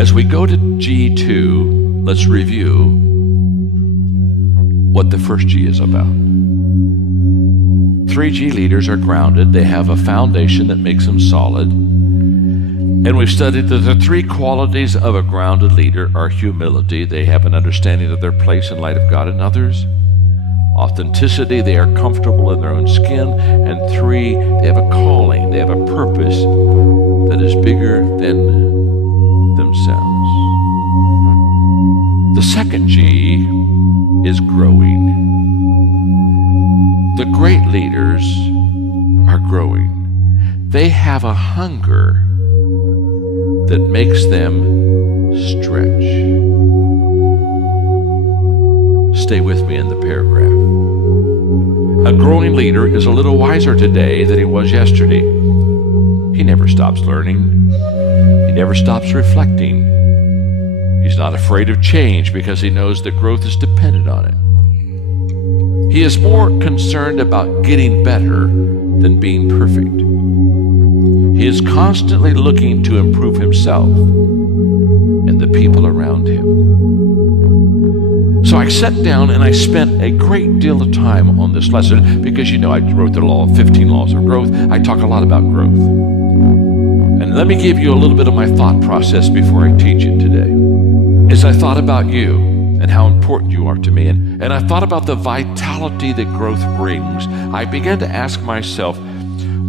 As we go to G2, let's review what the first G is about. 3G leaders are grounded. They have a foundation that makes them solid. And we've studied that the three qualities of a grounded leader are humility. They have an understanding of their place in light of God and others. Authenticity, they are comfortable in their own skin. And 3, they have a calling. They have a purpose that is bigger than themselves. The second G is growing. The great leaders are growing. They have a hunger that makes them stretch. Stay with me in the paragraph. A growing leader is a little wiser today than he was yesterday. He never stops learning. He never stops reflecting. He's not afraid of change because he knows that growth is dependent on it. He is more concerned about getting better than being perfect. He is constantly looking to improve himself and the people around him. So I sat down and I spent a great deal of time on this lesson because, I wrote the 15 laws of growth. I talk a lot about growth. And let me give you a little bit of my thought process before I teach it today. As I thought about you and how important you are to me, and I thought about the vitality that growth brings, I began to ask myself,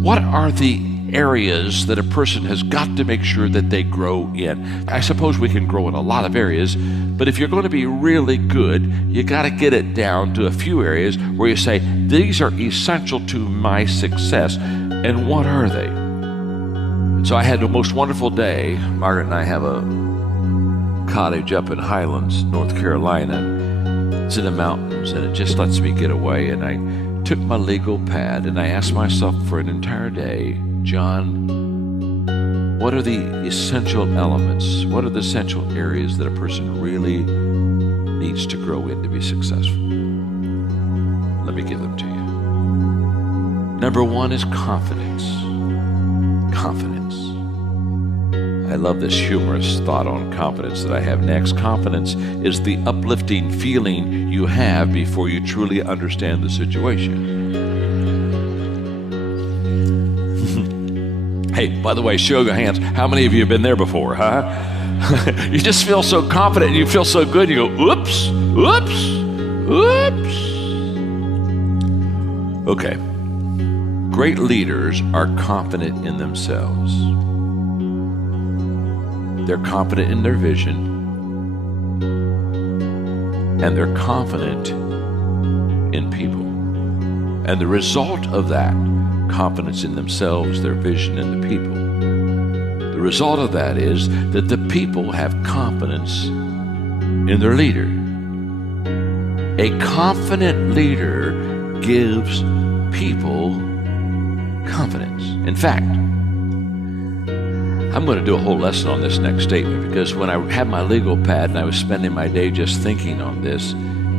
what are the areas that a person has got to make sure that they grow in? I suppose we can grow in a lot of areas, but if you're going to be really good, you got to get it down to a few areas where you say, these are essential to my success. And what are they? And so I had the most wonderful day. Margaret and I have a cottage up in Highlands, North Carolina. It's in the mountains, and it just lets me get away. And I took my legal pad and I asked myself for an entire day, John, what are the essential elements? What are the essential areas that a person really needs to grow in to be successful? Let me give them to you. Number 1 is confidence. Confidence. I love this humorous thought on confidence that I have next. Confidence is the uplifting feeling you have before you truly understand the situation. Hey, by the way, show your hands. How many of you have been there before, huh? You just feel so confident and you feel so good. You go, oops, oops, oops. Okay. Great leaders are confident in themselves. They're confident in their vision. And they're confident in people. And the result of that, confidence in themselves, their vision, and the people. The result of that is that the people have confidence in their leader. A confident leader gives people confidence. In fact, I'm going to do a whole lesson on this next statement because when I had my legal pad and I was spending my day just thinking on this,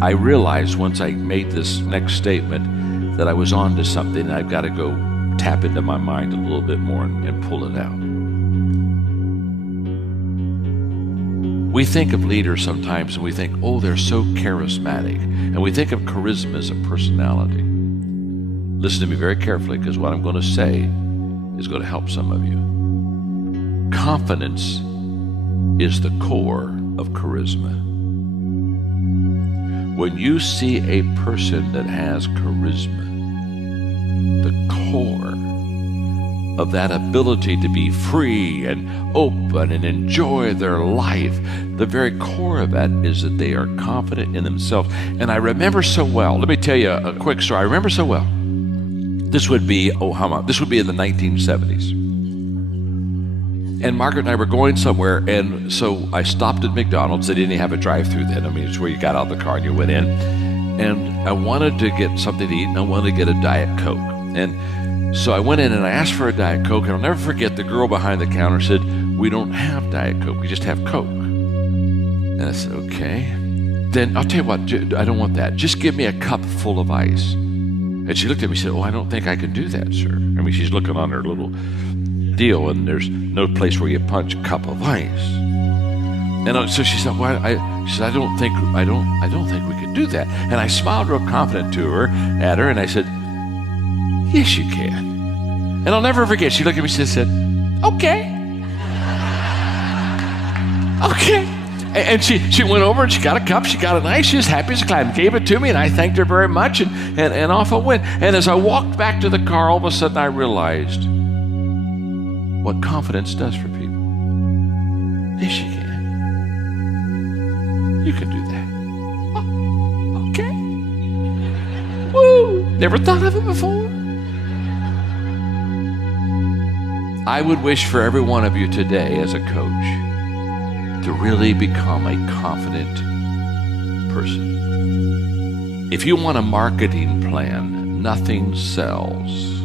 I realized once I made this next statement that I was on to something and I've got to go tap into my mind a little bit more and pull it out. We think of leaders sometimes and we think, oh, they're so charismatic. And we think of charisma as a personality. Listen to me very carefully because what I'm going to say is going to help some of you. Confidence is the core of charisma. When you see a person that has charisma, the core of that ability to be free and open and enjoy their life, the very core of that is that they are confident in themselves. And I remember so well, let me tell you a quick story. I remember so well. This would be in the 1970s. And Margaret and I were going somewhere, and so I stopped at McDonald's. They didn't have a drive-through then. I mean, it's where you got out of the car and you went in. And I wanted to get something to eat, and I wanted to get a Diet Coke. And so I went in and I asked for a Diet Coke, and I'll never forget the girl behind the counter said, "We don't have Diet Coke, we just have Coke." And I said, okay. Then I'll tell you what, I don't want that. Just give me a cup full of ice. And she looked at me and said, "Oh, I don't think I can do that, sir." I mean, she's looking on her little deal, and there's no place where you punch a cup of ice. And so she said, "Well, she said, I don't think we can do that." And I smiled real confident at her, and I said, "Yes, you can." And I'll never forget. She looked at me. She said, "Okay, okay." And she went over and she got a cup. She got it nice. She was happy as a clam. Gave it to me, and I thanked her very much. And off I went. And as I walked back to the car, all of a sudden I realized what confidence does for people. Yes, you can. You can do that. Oh, okay. Woo! Never thought of it before. I would wish for every one of you today as a coach to really become a confident person. If you want a marketing plan, nothing sells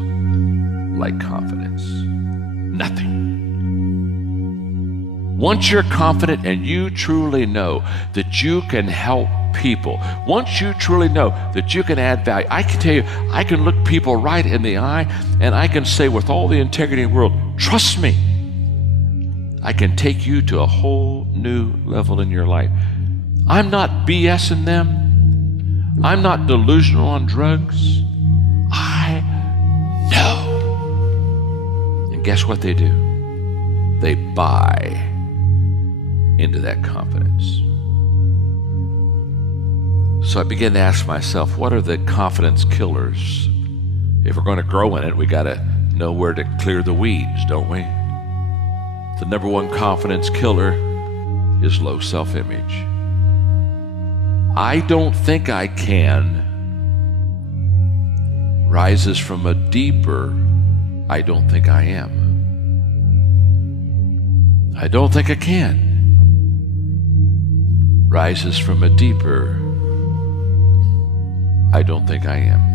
like confidence. Nothing. Once you're confident and you truly know that you can help people, once you truly know that you can add value, I can tell you, I can look people right in the eye and I can say with all the integrity in the world, trust me, I can take you to a whole new level in your life. I'm not BSing them. I'm not delusional on drugs. I know. And guess what they do? They buy into that confidence. So I began to ask myself, what are the confidence killers? If we're going to grow in it, we got to know where to clear the weeds, don't we? The number one confidence killer is low self-image. I don't think I can rises from a deeper I don't think I am. I don't think I can rises from a deeper I don't think I am.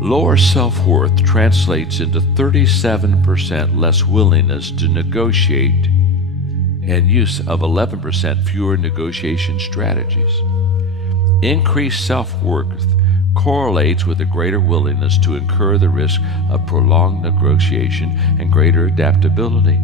Lower self-worth translates into 37% less willingness to negotiate and use of 11% fewer negotiation strategies. Increased self-worth correlates with a greater willingness to incur the risk of prolonged negotiation and greater adaptability.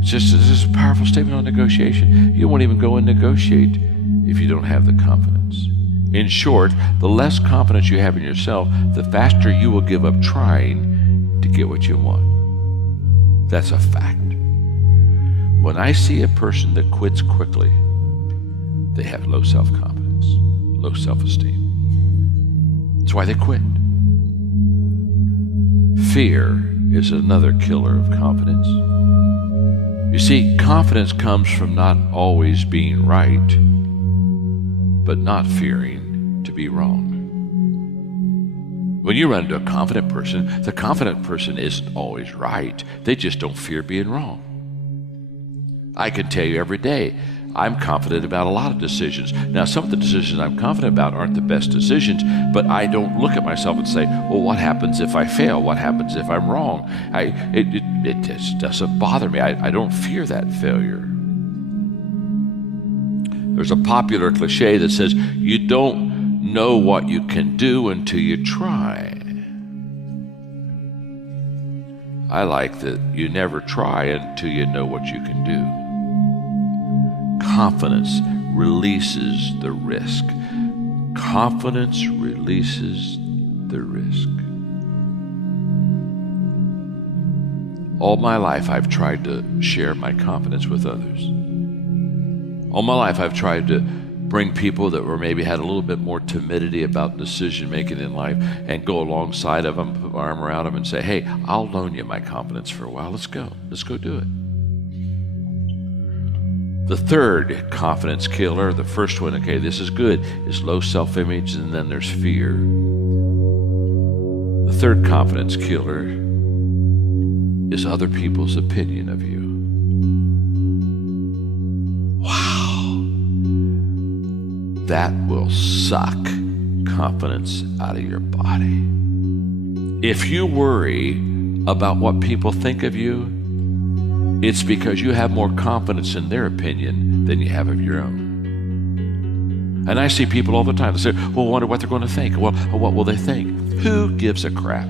This is a powerful statement on negotiation. You won't even go and negotiate if you don't have the confidence. In short, the less confidence you have in yourself, the faster you will give up trying to get what you want. That's a fact. When I see a person that quits quickly, they have low self-confidence, low self-esteem. That's why they quit. Fear is another killer of confidence. You see, confidence comes from not always being right, but not fearing to be wrong. When you run into a confident person, the confident person isn't always right. They just don't fear being wrong. I can tell you every day, I'm confident about a lot of decisions. Now, some of the decisions I'm confident about aren't the best decisions, but I don't look at myself and say, well, what happens if I fail? What happens if I'm wrong? It just doesn't bother me. I don't fear that failure. There's a popular cliche that says, you don't know what you can do until you try. I like that you never try until you know what you can do. Confidence releases the risk. Confidence releases the risk. All my life, I've tried to share my confidence with others. All my life, I've tried to bring people that were maybe had a little bit more timidity about decision making in life and go alongside of them, put my arm around them and say, hey, I'll loan you my confidence for a while. Let's go do it. The third confidence killer, the first one, okay, this is good, is low self-image, and then there's fear. The third confidence killer is other people's opinion of you. Wow. That will suck confidence out of your body. If you worry about what people think of you, it's because you have more confidence in their opinion than you have of your own. And I see people all the time that say, well, I wonder what they're going to think. Well, what will they think? Who gives a crap?